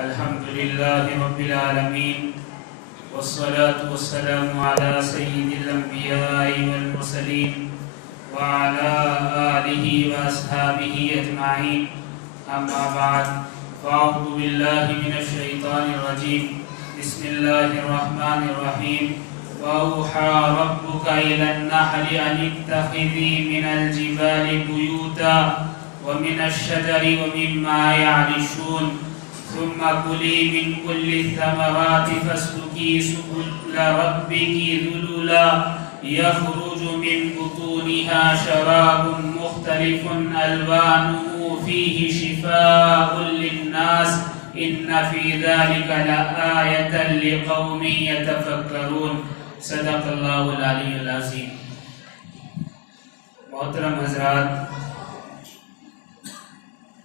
الحمد لله رب العالمين والصلاة والسلام على سيد الأنبياء والمرسلين وعلى آله وأصحابه أجمعين. أما بعد، فأعوذ بالله من الشيطان الرجيم. بسم الله الرحمن الرحيم. وأوحى ربك إلى النحل أن اتخذي من الجبال بيوتا ومن الشجر ومما يعرشون ثم كلي من كل الثمرات فاسلكي سبل ربك ذللا يخرج من بطونها شراب مختلف ألوانه فيه شفاء للناس إن في ذلك لآية لقوم يتفكرون. صدق اللہ العلی العظیم. محترم حضرات،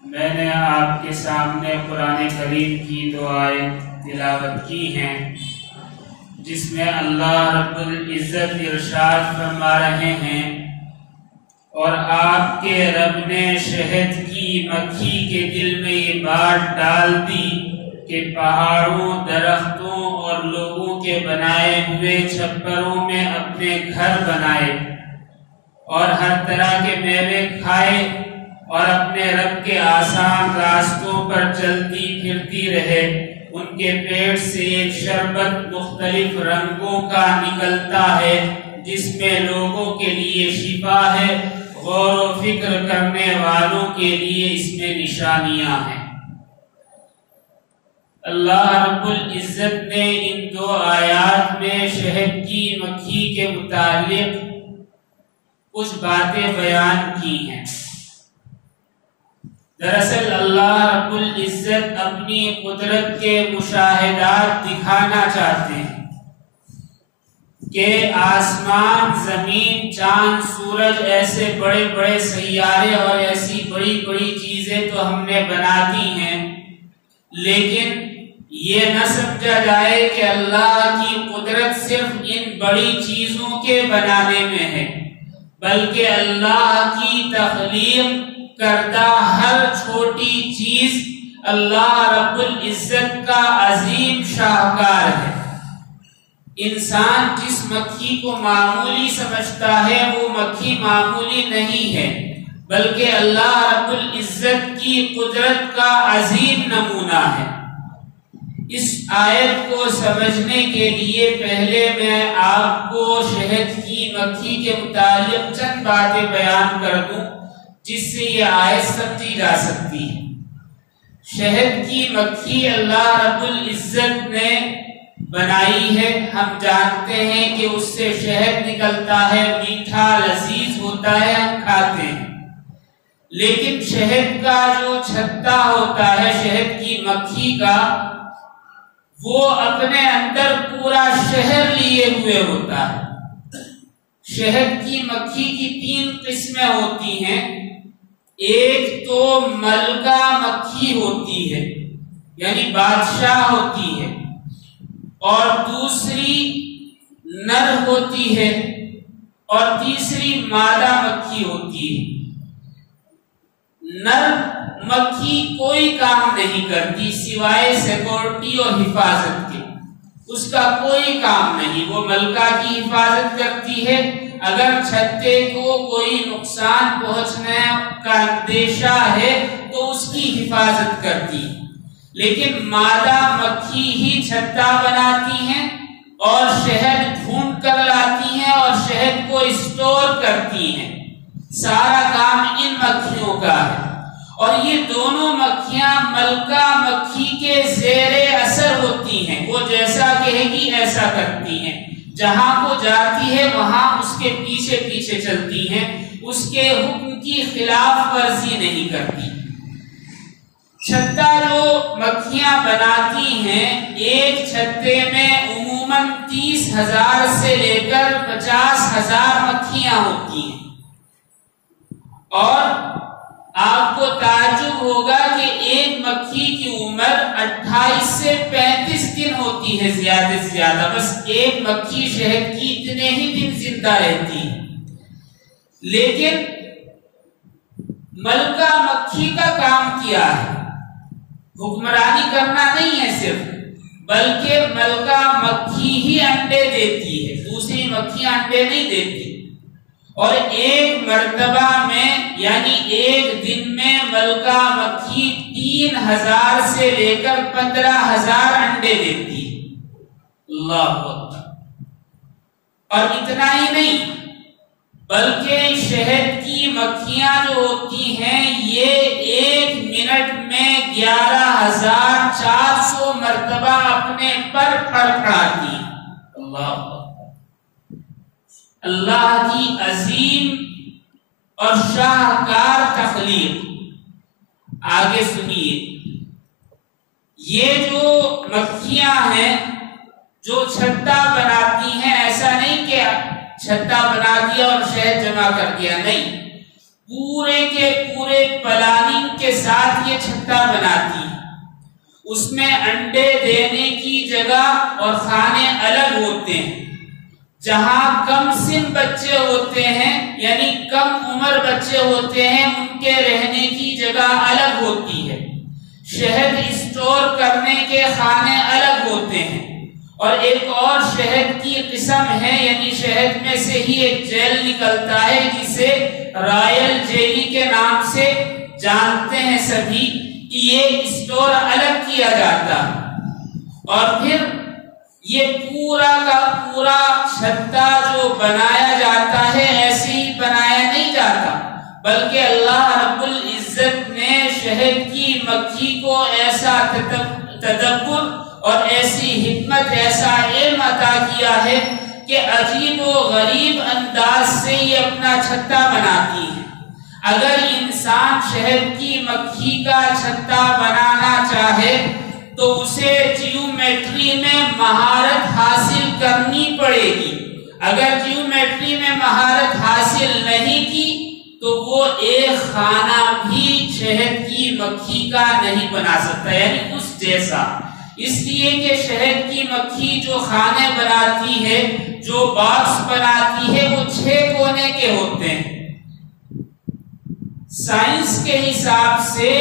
میں نے آپ کے سامنے قرآن کریم کی دو آیت تلاوت کی ہیں، جس میں اللہ رب العزت ارشاد فرما رہے ہیں اور آپ کے رب نے شہد کی مکھی کے دل میں یہ بات ڈال دی کہ پہاڑوں، درختوں اور لوگوں کے بنائے ہوئے چھپروں میں اپنے گھر بنائے اور ہر طرح کے میوے کھائے اور اپنے رب کے آسان راستوں پر چلتی پھرتی رہے. ان کے پیٹ سے ایک شربت مختلف رنگوں کا نکلتا ہے جس میں لوگوں کے لیے شفا ہے، غور و فکر کرنے والوں کے لیے اس میں نشانیاں ہیں. اللہ رب العزت نے ان دو آیات میں شہد کی مکھی کے متعلق کچھ باتیں بیان کی ہیں. دراصل اللہ رب العزت اپنی قدرت کے مشاہدات دکھانا چاہتے ہیں کہ آسمان، زمین، چاند، سورج، ایسے بڑے بڑے سیارے اور ایسی بڑی بڑی چیزیں تو ہم نے بنا دی ہیں، لیکن یہ نہ سمجھا جائے کہ اللہ کی قدرت صرف ان بڑی چیزوں کے بنانے میں ہے، بلکہ اللہ کی تخلیق کردہ ہر چھوٹی چیز اللہ رب العزت کا عظیم شاہکار ہے. انسان جس مکھی کو معمولی سمجھتا ہے وہ مکھی معمولی نہیں ہے، بلکہ اللہ رب العزت کی قدرت کا عظیم نمونہ ہے. اس آیت کو سمجھنے کے لیے پہلے میں آپ کو شہد کی مکھی کے متعلق چند باتیں بیان کر دوں جس سے یہ آیت سمجھی جا سکتی ہے. شہد کی مکھی اللہ رب العزت نے بنائی ہے. ہم جانتے ہیں کہ اس سے شہد نکلتا ہے، میٹھا لذیذ ہوتا ہے، ہم کھاتے ہیں. لیکن شہد کا جو چھتا ہوتا ہے شہد کی مکھی کا، وہ اپنے اندر پورا شہر لیے ہوئے ہوتا ہے. شہد کی مکھی کی 3 قسمیں ہوتی ہیں. ایک تو ملکہ مکھی ہوتی ہے، یعنی بادشاہ ہوتی ہے، اور دوسری نر ہوتی ہے، اور تیسری مادہ مکھی ہوتی ہے. نر مکھی کوئی کام نہیں کرتی سوائے سیکورٹی اور حفاظت کے، اس کا کوئی کام نہیں. وہ ملکہ کی حفاظت کرتی ہے، اگر چھتے کو کوئی نقصان پہنچنے کا اندیشہ ہے تو اس کی حفاظت کرتی. لیکن مادہ مکھی ہی چھتا بناتی ہیں اور شہد ڈھونڈ کر لاتی ہیں اور شہد کو اسٹور کرتی ہیں. سارا کام ان مکھیوں کا ہے، اور یہ دونوں مکھیاں ملکہ مکھی کے زیر اثر ہوتی ہیں. وہ جیسا کہے گی ایسا کرتی ہیں، جہاں کو جاتی ہے وہاں اس کے پیچھے پیچھے چلتی ہیں، اس کے حکم کی خلاف ورزی نہیں کرتی. چھتا جو مکھیاں بناتی ہیں، ایک چھتے میں عموماً 30,000 سے لے کر 50,000 مکھیاں ہوتی ہیں. اور آپ کو تعجب ہوگا کہ ایک مکھی کی عمر 28 سے 35 دن ہوتی ہے زیادہ سے زیادہ. بس ایک مکھی شہد کی اتنے ہی دن زندہ رہتی ہے. لیکن ملکہ مکھی کا کام کیا ہے؟ حکمرانی کرنا نہیں ہے صرف، بلکہ ملکہ مکھی ہی انڈے دیتی ہے، دوسری مکھیاں انڈے نہیں دیتی۔ اور ایک مرتبہ میں یعنی ایک دن میں ملکہ مکھی 3000 سے لے کر 15000 انڈے دیتی ہے۔ اللہ اکبر۔ اور اتنا ہی نہیں بلکہ شہد کی مکھیاں جو ہوتی ہیں یہ 1 منٹ میں 11400 مرتبہ اپنے پر پھڑپھڑاتی ہیں۔ اللہ اکبر۔ اللہ کی عظیم اور شاہکار تخلیق۔ آگے سنیے، یہ جو مکھیاں ہیں جو چھتا بناتی ہیں، ایسا نہیں کہ چھتا بنا دیا اور شہد جمع کر دیا، نہیں، پورے کے پورے پلاننگ کے ساتھ یہ چھتا بناتی ہے۔ اس میں انڈے دینے کی جگہ اور خانے الگ ہوتے ہیں۔ جہاں کم سن بچے ہوتے ہیں یعنی کم عمر بچے ہوتے ہیں، ان کے رہنے کی جگہ الگ ہوتی ہے۔ شہد اسٹور کرنے کے خانے الگ ہوتے ہیں۔ اور ایک اور شہد کی قسم ہے، یعنی شہد میں سے ہی ایک جیل نکلتا ہے جسے رائل جیلی کے نام سے جانتے ہیں سبھی، یہ اسٹور الگ کیا جاتا ہے۔ اور پھر یہ پورا کا پورا چھتا جو بنایا جاتا ہے ایسے ہی بنایا نہیں جاتا، بلکہ اللہ رب العزت نے شہد کی مکھی کو ایسا تدبر اور ایسی حکمت، ایسا علم عطا کیا ہے کہ عجیب و غریب انداز سے یہ اپنا چھتا بناتی ہے۔ اگر انسان شہد کی مکھی کا چھتا بنانا چاہے تو اسے جیومیٹری میں مہارت حاصل کرنی پڑے گی۔ اگر جیومیٹری میں مہارت حاصل نہیں کی تو وہ ایک خانہ بھی شہد کی مکھی کا نہیں بنا سکتا، یعنی اس جیسا۔ اس لیے کہ شہد کی مکھی جو خانے بناتی ہے، جو باکس بناتی ہے، وہ 6 کونے کے ہوتے ہیں۔ سائنس کے حساب سے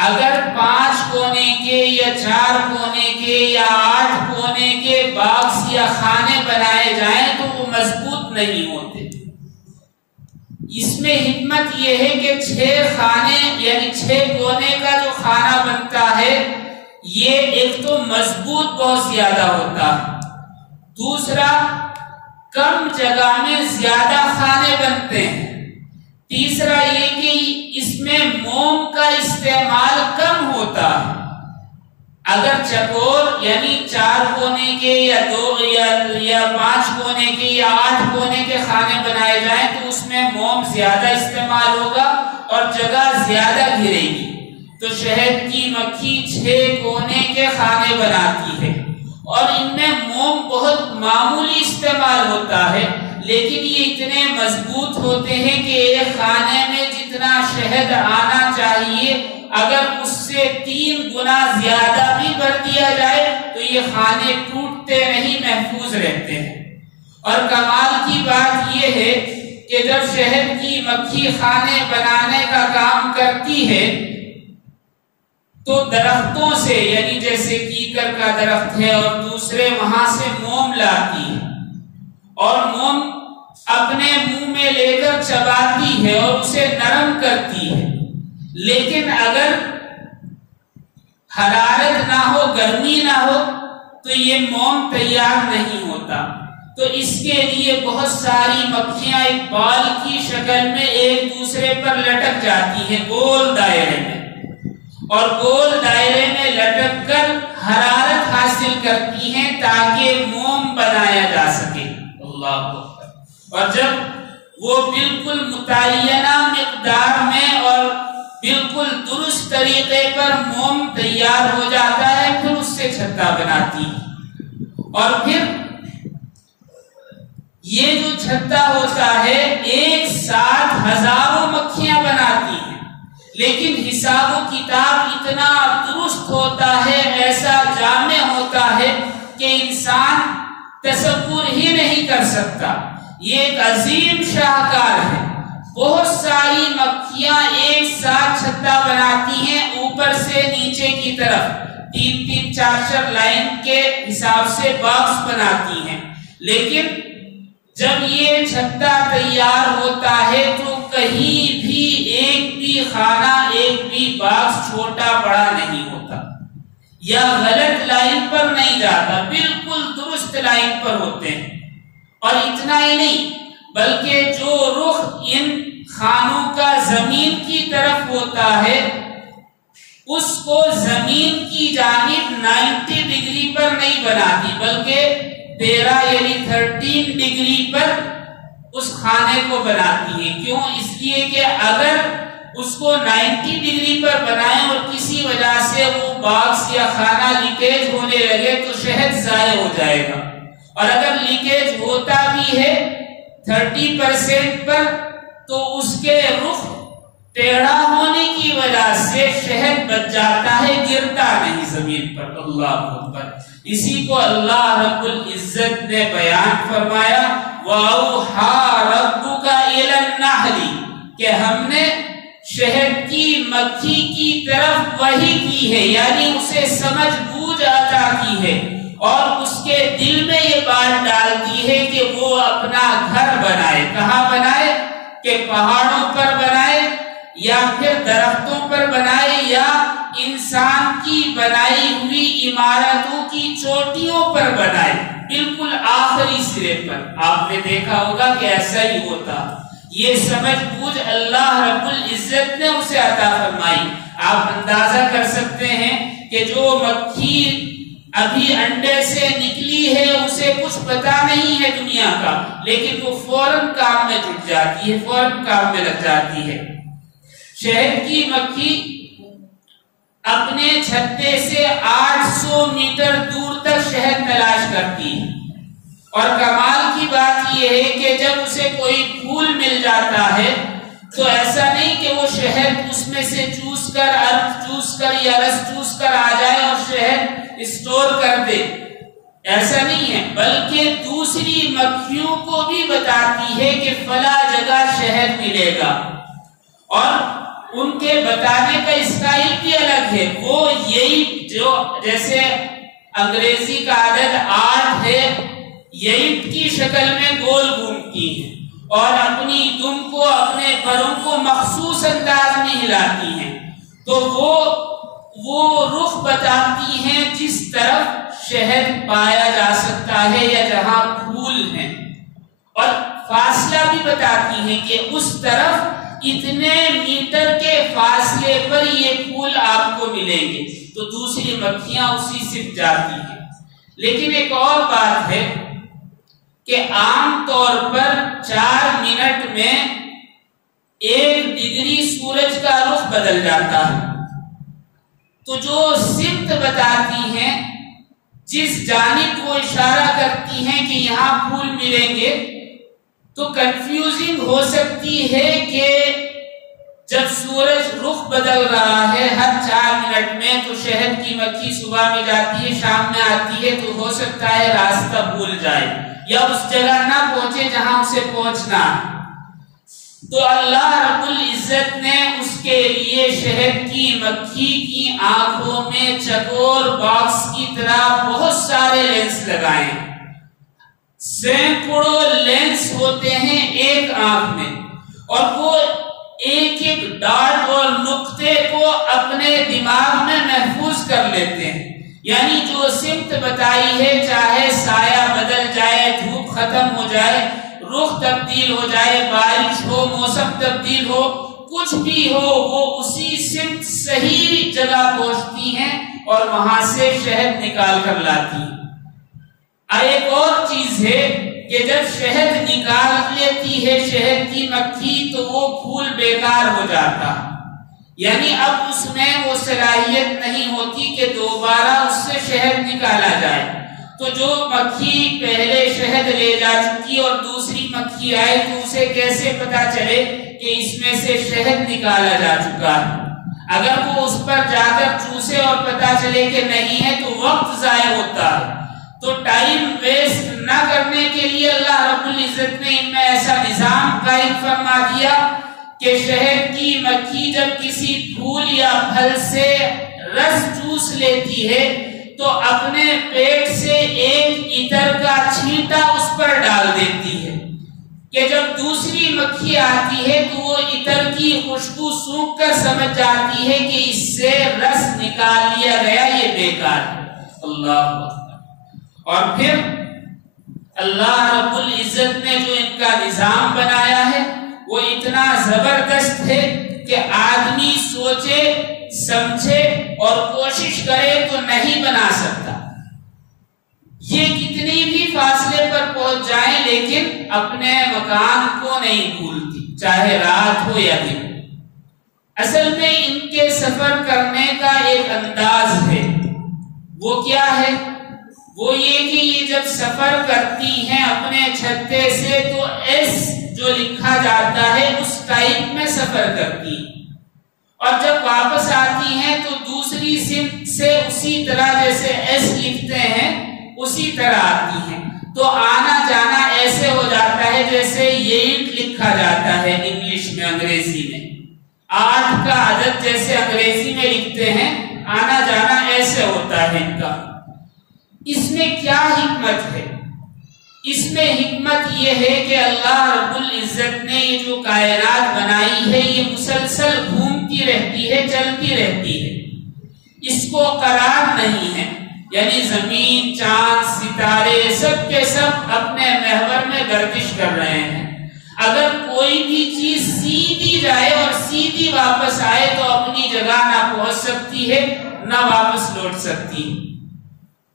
اگر 5 کونے کے یا 4 کونے کے یا 8 کونے کے باکس یا خانے بنائے جائیں تو وہ مضبوط نہیں ہوتے۔ اس میں حکمت یہ ہے کہ 6 خانے یعنی 6 کونے کا جو خانہ بنتا ہے یہ ایک تو مضبوط بہت زیادہ ہوتا ہے، دوسرا کم جگہ میں زیادہ خانے بنتے ہیں، تیسرا یہ کہ اس میں موم کا استعمال کم ہوتا ہے۔ اگر چکور یعنی 4 کونے کے یا 2 یا 5 کونے کے یا 8 کونے کے خانے بنائے جائیں تو اس میں موم زیادہ استعمال ہوگا اور جگہ زیادہ گھرے گی۔ تو شہد کی مکھی 6 کونے کے خانے بناتی ہے اور ان میں موم بہت معمولی استعمال ہوتا ہے، لیکن یہ اتنے مضبوط ہوتے ہیں کہ ایک خانے میں جتنا شہد آنا چاہیے اگر اس سے 3 گنا زیادہ بھی بھر دیا جائے تو یہ خانے ٹوٹتے نہیں، محفوظ رہتے ہیں۔ اور کمال کی بات یہ ہے کہ جب شہد کی مکھی خانے بنانے کا کام کرتی ہے تو درختوں سے یعنی جیسے کیکر کا درخت ہے اور دوسرے وہاں سے موم لاتی ہے اور موم اپنے منہ میں لے کر چباتی ہے اور اسے نرم کرتی ہے، لیکن اگر حرارت نہ ہو، گرمی نہ ہو تو یہ موم تیار نہیں ہوتا۔ تو اس کے لیے بہت ساری مکھیاں ایک بال کی شکل میں ایک دوسرے پر لٹک جاتی ہیں گول دائرے میں، اور گول دائرے میں لٹک کر حرارت حاصل کرتی ہیں تاکہ موم بنایا جا سکے۔ اللہ اکبر۔ اور جب وہ بالکل متعینہ مقدار میں اور بالکل درست طریقے پر موم تیار ہو جاتا ہے پھر اس سے چھتا بناتی ہے۔ اور پھر یہ جو چھتا ہوتا ہے ایک ساتھ ہزاروں مکھیاں بناتی ہیں، لیکن حساب و کتاب اتنا درست ہوتا ہے، ایسا جامع ہوتا ہے کہ انسان تصور ہی نہیں کر سکتا۔ یہ ایک عظیم شاہکار ہے۔ بہت ساری مکھیاں مکھیاں ایک ساتھ چھتا بناتی ہیں اوپر سے نیچے کی طرف، 3 4 لائن کے حساب سے باکس بناتی ہیں، لیکن جب یہ چھتا تیار ہوتا ہے تو کہیں بھی ایک بھی خانہ، ایک بھی باکس چھوٹا بڑا نہیں ہوتا یا غلط لائن پر نہیں جاتا، بالکل درست لائن پر ہوتے ہیں۔ اور اتنا ہی نہیں بلکہ جو رخ ان خانوں کا زمین کی طرف ہوتا ہے اس کو زمین کی جانب 90 ڈگری پر نہیں بناتی بلکہ 13 یعنی 13 ڈگری پر اس خانے کو بناتی ہے۔ کیوں؟ اس لیے کہ اگر اس کو 90 ڈگری پر بنائیں اور کسی وجہ سے وہ باکس یا خانہ لیکیج ہونے لگے تو شہد ضائع ہو جائے گا، اور اگر لیکیج ہوتا بھی ہے 30% پر تو اس کے رخ ٹیڑھا ہونے کی وجہ سے شہد بچ جاتا ہے، گرتا نہیں زمین پر۔ اللہ اکبر۔ اسی کو اللہ رب العزت نے بیان فرمایا وَأَوْحَىٰ رَبُّكَ إِلَى النَّحْلِ، کہ ہم نے شہد کی مکھی کی طرف وحی کی ہے، یعنی اسے سمجھ بوجھ عطا کی ہے اور اس کے دل میں یہ بات ڈالتی ہے کہ وہ اپنا گھر بنائے۔ کہاں بنائے؟ کہ پہاڑوں پر بنائے یا پھر درختوں پر بنائے یا انسان کی بنائی ہوئی عمارتوں کی چوٹیوں پر بنائے، بالکل آخری سرے پر۔ آپ نے دیکھا ہوگا کہ ایسا ہی ہوتا، یہ سمجھ بوجھ اللہ رب العزت نے اسے عطا فرمائی۔ آپ اندازہ کر سکتے ہیں کہ جو مکھی ابھی انڈے سے نکلی ہے اسے کچھ پتا نہیں ہے دنیا کا، لیکن وہ فوراً کام میں جٹ جاتی ہے، فوراً کام میں لگ جاتی ہے۔ شہد کی مکھی اپنے چھتے سے 800 میٹر دور تک شہد تلاش کرتی ہے، اور کمال کی بات یہ ہے کہ جب اسے کوئی پھول مل جاتا ہے تو ایسا نہیں کہ وہ شہد اس میں سے چوس کر، عرق چوس کر یا رس چوس کر آ جائے اور شہد اسٹور کر دے، ایسا نہیں ہے، بلکہ دوسری مکھیوں کو بھی بتاتی ہے کہ فلاں جگہ شہد ملے گا، اور ان کے بتانے کا اسٹائل بھی الگ ہے۔ وہ یہی جو جیسے انگریزی کا عدد 8 ہے، یہی کی شکل میں گول گھومتی ہیں اور اپنی دم کو، اپنے پروں کو مخصوص انداز میں ہلاتی ہیں، تو وہ رخ بتاتی ہیں جس طرف شہد پایا جا سکتا ہے یا جہاں پھول ہیں، اور فاصلہ بھی بتاتی ہیں کہ اس طرف اتنے میٹر کے فاصلے پر یہ پھول آپ کو ملیں گے، تو دوسری مکھیاں اسی سے جاتی ہیں۔ لیکن ایک اور بات ہے کہ عام طور پر 4 منٹ میں 1 ڈگری سورج کا رخ بدل جاتا ہے، تو جو سمت بتاتی ہیں، جس جانب وہ اشارہ کرتی ہیں کہ یہاں پھول ملیں گے، تو کنفیوزنگ ہو سکتی ہے کہ جب سورج رخ بدل رہا ہے ہر 4 منٹ میں، تو شہد کی مکھی صبح میں جاتی ہے، شام میں آتی ہے، تو ہو سکتا ہے راستہ بھول جائے یا اس جگہ نہ پہنچے جہاں اسے پہنچنا۔ تو اللہ رب العزت نے اس کے لیے شہد کی مکھی کی آنکھوں میں چکور باکس کی طرح بہت سارے لینس لگائے، سینکڑوں لینس ہوتے ہیں ایک آنکھ میں، اور وہ ایک ایک ڈاٹ اور نقطے کو اپنے دماغ میں محفوظ کر لیتے ہیں، یعنی جو سمت بتائی ہے، چاہے سایہ بدل جائے، دھوپ ختم ہو جائے، رخ تبدیل ہو جائے، بارش ہو، موسم تبدیل ہو، کچھ بھی ہو، وہ اسی سمت صحیح جگہ پہنچتی ہیں اور وہاں سے شہد نکال کر لاتی ہیں۔ ایک اور چیز ہے کہ جب شہد نکال لیتی ہے شہد کی مکھی تو وہ پھول بیکار ہو جاتا، یعنی اب اس میں وہ صلاحیت نہیں ہوتی کہ دوبارہ اس سے شہد نکالا جائے۔ تو جو مکھی پہلے شہد لے جا چکی اور دوسری مکھی آئے تو اسے کیسے پتا چلے کہ اس میں سے شہد نکالا جا چکا ہے؟ اگر وہ اس پر جا کر چوسے اور پتا چلے کہ نہیں ہے تو وقت ضائع ہوتا ہے۔ تو ٹائم ویسٹ نہ کرنے کے لیے اللہ رب العزت نے ان میں ایسا نظام قائم فرما دیا کہ شہد کی مکھی جب کسی پھول یا پھل سے رس چوس لیتی ہے تو اپنے پیٹ سے ایک عطر کا چھینٹا اس پر ڈال دیتی ہے کہ جب دوسری مکھی آتی ہے تو وہ عطر کی خوشبو سونگھ کر سمجھ جاتی ہے کہ اس سے رس نکال لیا گیا، یہ بیکار ہے۔ اللہ اکبر۔ اور پھر اللہ رب العزت نے جو ان کا نظام بنایا ہے وہ اتنا زبردست ہے کہ آدمی سوچے سمجھے اور کوشش کرے تو نہیں بنا سکتا۔ یہ کتنی بھی فاصلے پر پہنچ جائیں لیکن اپنے مکان کو نہیں بھولتی، چاہے رات ہو یا دن۔ اصل میں ان کے سفر کرنے کا ایک انداز ہے، وہ کیا ہے؟ وہ یہ کہ یہ جب سفر کرتی ہیں اپنے چھتے سے تو ایس جو لکھا جاتا ہے اس ٹائپ میں سفر کرتی ہیں، اور جب واپس آتی ہیں تو دوسری سمت سے اسی طرح جیسے ایس لکھتے ہیں اسی طرح آتی ہیں، تو آنا جانا ایسے ہو جاتا ہے جیسے یہ لکھا جاتا ہے انگلش میں، انگریزی میں 8 کا عدد جیسے انگریزی میں لکھتے ہیں، آنا جانا ایسے ہوتا ہے ان کا۔ اس میں کیا حکمت ہے؟ اس میں حکمت یہ ہے کہ اللہ رب العزت نے یہ جو کائنات بنائی ہے یہ مسلسل گھومتی رہتی ہے، چلتی رہتی ہے، اس کو قرار نہیں ہے، یعنی زمین، چاند، ستارے سب کے سب اپنے محور میں گردش کر رہے ہیں۔ اگر کوئی بھی چیز سیدھی جائے اور سیدھی واپس آئے تو اپنی جگہ نہ پہنچ سکتی ہے نہ واپس لوٹ سکتی ہے۔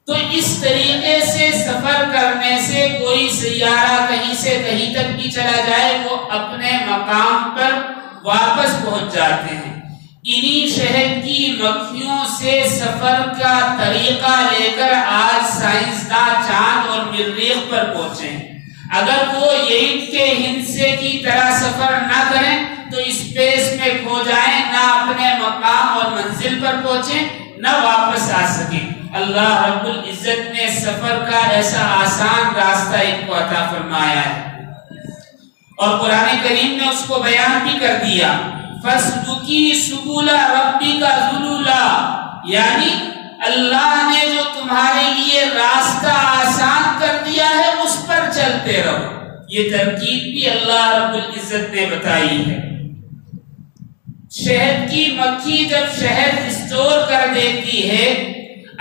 تو اس طریقے سے سفر کرنے سے کوئی سیارہ کہیں سے کہیں تک بھی چلا جائے وہ اپنے مقام پر واپس پہنچ جاتے ہیں۔ انہی شہد کی مکھیوں سے سفر کا طریقہ لے کر آج سائنسداں چاند اور مریخ پر پہنچے ہیں۔ اگر وہ یہی کے ہندسے کی طرح سفر نہ کریں تو اسپیس میں کھو جائیں، نہ اپنے مقام اور منزل پر پہنچیں نہ واپس آ سکیں۔ اللہ رب العزت نے سفر کا ایسا آسان راستہ ان کو عطا فرمایا ہے، اور قرآن کریم نے اس کو بیان بھی کر دیا، فَاسْلُكِي سُبُلَ رَبِّكَ ذُلُلًا، یعنی اللہ نے جو تمہارے لیے راستہ آسان کر دیا ہے اس پر چلتے رہو۔ یہ ترکیب بھی اللہ رب العزت نے بتائی ہے۔ شہد کی مکھی جب شہد اسٹور کر دیتی ہے،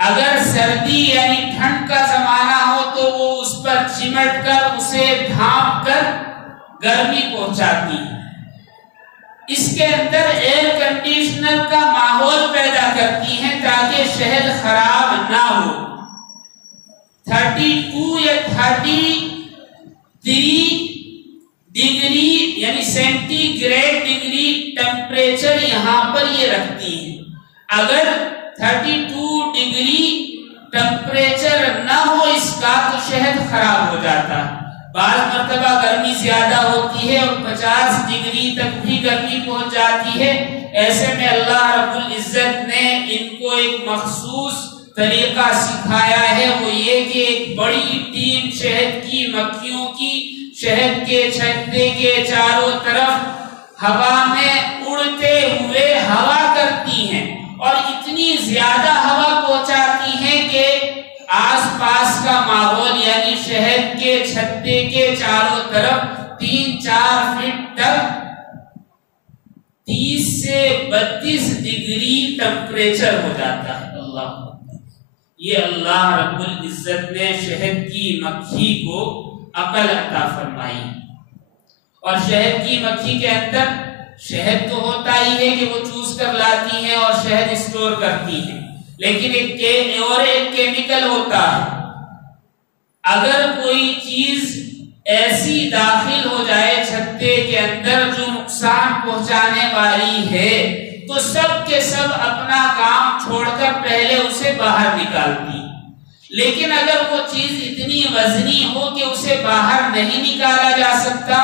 اگر سردی یعنی ٹھنڈ کا زمانہ ہو تو وہ اس پر چمٹ کر اسے ڈھانپ کر گرمی پہنچاتی ہے، اس کے اندر ایئر کنڈیشنر کا ماحول پیدا کرتی ہیں تاکہ شہد خراب نہ ہو۔ 32 یا 33 ڈگری یعنی سینٹی گریڈ ڈگری ٹیمپریچر یہاں پر یہ رکھتی ہے۔ اگر 32 ڈگری ٹیمپریچر نہ ہو اس کا تو شہد خراب ہو جاتا ہے۔ بعض مرتبہ گرمی زیادہ ہوتی ہے اور 50 ڈگری تک بھی گرمی پہنچ جاتی ہے، ایسے میں اللہ رب العزت نے ان کو ایک مخصوص طریقہ سکھایا ہے، وہ یہ کہ ایک بڑی ٹیم شہد کی مکھیوں کی شہد کے چھتے کے چاروں طرف ہوا میں اڑتے ہوئے ہوا کرتی ہیں، اور اتنی زیادہ ہوا پہنچاتی ہیں کہ آس پاس کا ماحول یعنی شہد کے چھتے کے چاروں طرف 3-4 فٹ تک 30 سے 32 ڈگری ٹیمپریچر ہو جاتا ہے۔ اللہ، یہ اللہ رب العزت نے شہد کی مکھی کو عقل عطا فرمائی، اور شہد کی مکھی کے اندر شہد تو ہوتا ہی ہے کہ وہ چوس کر لاتی ہیں اور شہد اسٹور کرتی ہیں، لیکن ایک کیمیکل ہوتا ہے۔ اگر کوئی چیز ایسی داخل ہو جائے چھتے کے اندر جو نقصان پہنچانے والی ہے تو سب کے سب اپنا کام چھوڑ کر پہلے اسے باہر نکالتی، لیکن اگر وہ چیز اتنی وزنی ہو کہ اسے باہر نہیں نکالا جا سکتا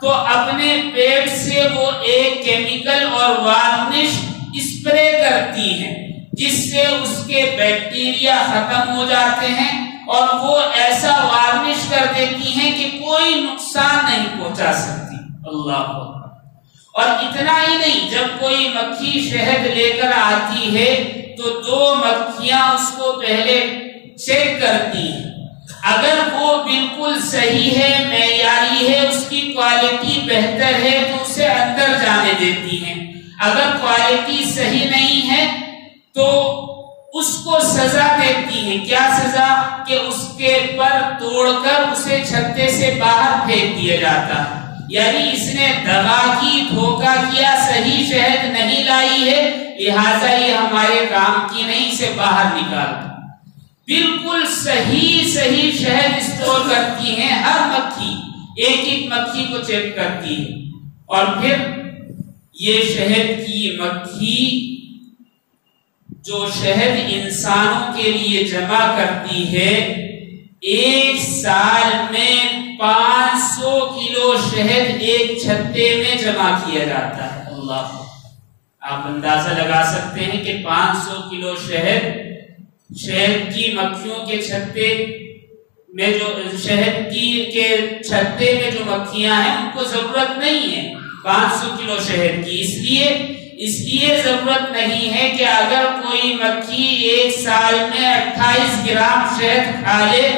تو اپنے پیٹ سے وہ ایک کیمیکل اور وارنش اسپرے کرتی ہیں، جس سے اس کے بیکٹیریا ختم ہو جاتے ہیں اور وہ ایسا وارنش کر دیتی ہیں کہ کوئی نقصان نہیں پہنچا سکتی۔ اللہ، اور اتنا ہی نہیں، جب کوئی مکھی شہد لے کر آتی ہے تو 2 مکھیاں اس کو پہلے چیک کرتی ہیں، اگر وہ بالکل صحیح ہے، معیاری ہے، اس کی کوالٹی بہتر ہے تو اسے اندر جانے دیتی ہیں، اگر کوالٹی صحیح نہیں ہے تو اس کو سزا دیتی ہیں۔ کیا سزا؟ کہ اس کے پر توڑ کر اسے چھتے سے باہر پھینک دیا جاتا ہے، یعنی اس نے دغا کی، دھوکہ کیا، صحیح شہد نہیں لائی ہے، لہٰذا یہ ہمارے کام کی نہیں، اسے باہر نکال دو۔ بالکل صحیح شہد اسٹور کرتی ہیں، ہر مکھی ایک مکھی کو چیک کرتی ہے، اور پھر یہ شہد کی مکھی جو شہد انسانوں کے لیے جمع کرتی ہے، 1 سال میں 500 کلو شہد ایک چھتے میں جمع کیا جاتا ہے۔ اللہ، آپ اندازہ لگا سکتے ہیں کہ 500 کلو شہد کی مکھیوں کے چھتے میں، جو شہد کے چھتے میں جو مکھیاں ہیں ان کو ضرورت نہیں ہے 500 کلو شہد کی، اس لیے ضرورت نہیں ہے کہ اگر کوئی مکھی 1 سال میں 28 گرام شہد کھا لے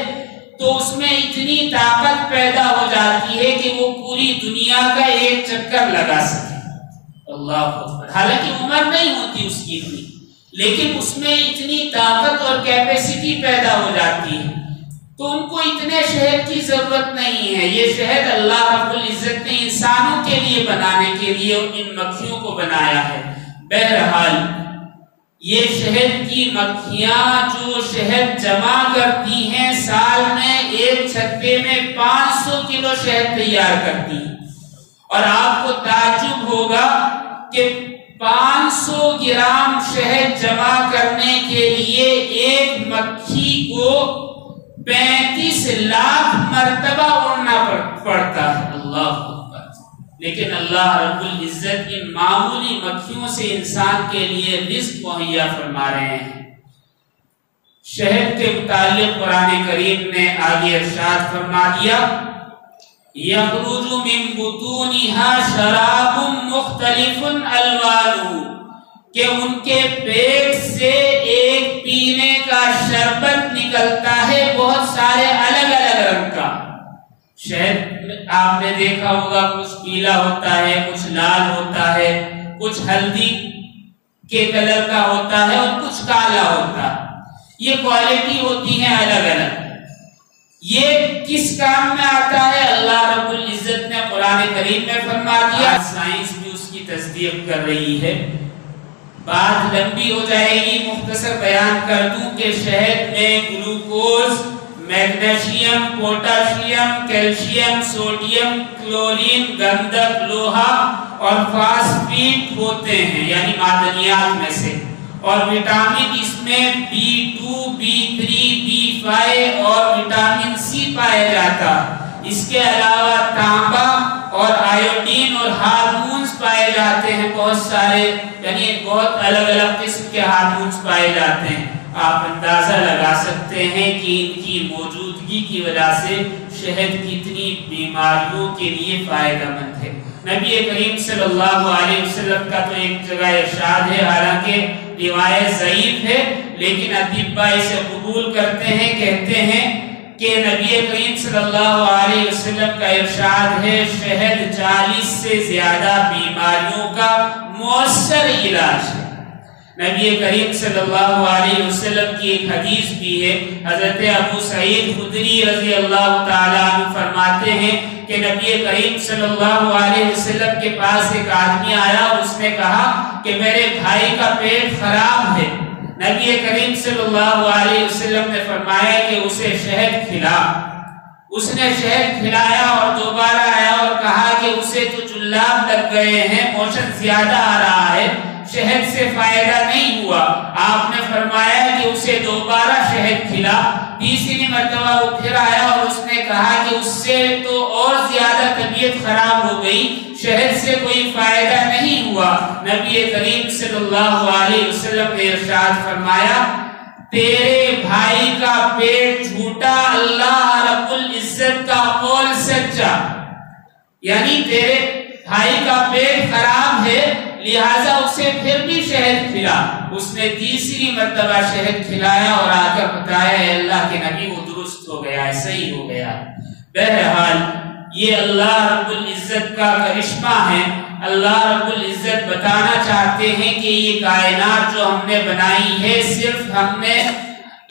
تو اس میں اتنی طاقت پیدا ہو جاتی ہے کہ وہ پوری دنیا کا ایک چکر لگا سکے۔ اللہ اکبر، حالانکہ عمر نہیں ہوتی اس کی اتنی، لیکن اس میں اتنی طاقت اور کیپیسٹی پیدا ہو جاتی ہے، تو ان کو اتنے شہد کی ضرورت نہیں ہے۔ یہ شہد اللہ رب العزت نے انسانوں کے لیے بنانے کے لیے ان مکھیوں کو بنایا ہے۔ بہرحال یہ شہد کی مکھیاں جو شہد جمع کرتی ہیں، سال میں ایک چھتے میں 500 کلو شہد تیار کرتی ہیں، اور آپ کو تعجب ہوگا کہ 500 گرام شہد جمع کرنے کے لیے ایک مکھی کو 35 لاکھ مرتبہ اڑنا پڑتا ہے۔ اللہ اکبر، لیکن اللہ رب العزت ان معمولی مکھیوں سے انسان کے لیے رزق مہیا فرما رہے ہیں۔ شہد کے متعلق قرآن کریم نے آگے ارشاد فرما دیا، يَخْرُجُ مِن بُطُونِهَا شَرَابٌ مُخْتَلِفٌ أَلْوَانُهُ، کہ ان کے پیٹ سے ایک پینے کا شربت نکلتا ہے بہت سارے الگ الگ رنگ کا۔ شہد آپ نے دیکھا ہوگا، کچھ پیلا ہوتا ہے، کچھ لال ہوتا ہے، کچھ ہلدی کے کلر کا ہوتا ہے اور کچھ کالا ہوتا ہے، یہ کوالٹی ہوتی ہے الگ الگ۔ یہ کس کام میں آتا ہے؟ اللہ رب العزت نے قرآن کریم میں فرما دیا، سائنس بھی اس کی تصدیق کر رہی ہے۔ بات لمبی ہو جائے گی، مختصر بیان کر دوں کہ شہد میں glucose, magnesium, potassium, calcium, sodium, chlorine, گندھک، لوہا اور فاسفیٹ ہوتے ہیں، یعنی معدنیات میں سے، اور وٹامن اس میں B2، B3، B5 اور وٹامن C پایا جاتا۔ اس کے علاوہ تانبا اور آیوڈین اور ہارمونز پائے جاتے ہیں، بہت سارے، یعنی بہت الگ الگ قسم کے ہارمونز پائے جاتے ہیں۔ آپ اندازہ لگا سکتے ہیں کہ ان کی موجودگی کی وجہ سے شہد کتنی بیماریوں کے لیے فائدہ مند ہے۔ نبی کریم صلی اللہ علیہ وسلم کا تو ایک جگہ ارشاد ہے، حالانکہ روایت ضعیف ہے لیکن اطباء اسے قبول کرتے ہیں، کہتے ہیں کہ نبی کریم صلی اللہ علیہ وسلم کا ارشاد ہے، شہد 40 سے زیادہ بیماریوں کا مؤثر علاج ہے۔ نبی کریم صلی اللہ علیہ وسلم کی ایک حدیث بھی ہے، حضرت ابو سعید خدری رضی اللہ تعالیٰ عنہ فرماتے ہیں کہ نبی کریم صلی اللہ علیہ وسلم کے پاس ایک آدمی آیا اور اس نے کہا کہ میرے بھائی کا پیٹ خراب ہے۔ نبی کریم صلی اللہ علیہ وسلم نے فرمایا کہ اسے شہد کھلا۔ اس نے شہد کھلایا اور دوبارہ آیا اور کہا کہ اسے تو جلاب لگ گئے ہیں، موشن زیادہ آ رہا ہے، شہد سے فائدہ نہیں ہوا۔ آپ نے فرمایا کہ اسے دوبارہ شہد کھلا۔ تیسری مرتبہ وہ پھر آیا اور اس نے کہا کہ اس سے تو اور زیادہ طبیعت خراب ہو گئی، شہد سے کوئی فائدہ نہیں ہوا۔ نبی کریم صلی اللہ علیہ وسلم نے ارشاد فرمایا، تیرے بھائی کا پیٹ جھوٹا، اللہ رب العزت کا قول سچا، یعنی تیرے بھائی کا پیٹ خراب لہٰذا اسے پھر بھی شہد کھلا. اس نے تیسری مرتبہ شہد کھلایا اور آ کر بتایا اے اللہ کے نبی وہ درست ہو گیا، صحیح ہو گیا. بہرحال یہ اللہ رب العزت کا کرشمہ ہے. اللہ رب العزت بتانا چاہتے ہیں کہ یہ کائنات جو ہم نے بنائی ہے صرف ہم نے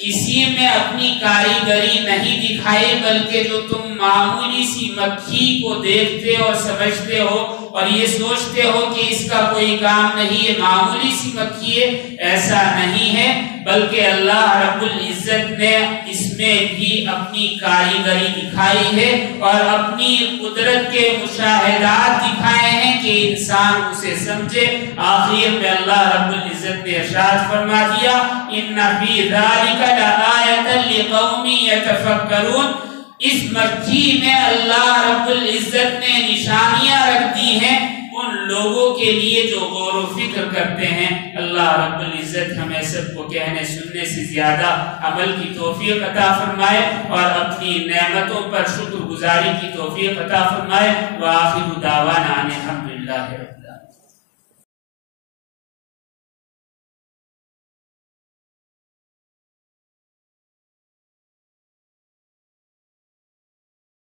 اسی میں اپنی کاریگری نہیں دکھائی، بلکہ جو تم معمولی سی مکھی کو دیکھتے اور سمجھتے ہو اور یہ سوچتے ہو کہ اس کا کوئی کام نہیں، یہ معمولی سی مکھی ہے، ایسا نہیں ہے، بلکہ اللہ رب العزت نے اس میں بھی اپنی کاریگری دکھائی ہے اور اپنی قدرت کے مشاہدات دکھائے ہیں کہ انسان اسے سمجھے. آخر میں اللہ رب العزت نے ارشاد فرما دیا ان فی ذلک لآیۃ لقوم یتفکرون. اس مکھی میں اللہ رب العزت نے نشانیاں رکھ دی ہیں ان لوگوں کے لیے جو غور و فکر کرتے ہیں. اللہ رب العزت ہمیں سب کو کہنے سننے سے زیادہ عمل کی توفیق عطا فرمائے اور اپنی نعمتوں پر شکر گزاری کی توفیق عطا فرمائے. وآخر دعوانا ان الحمدللہ.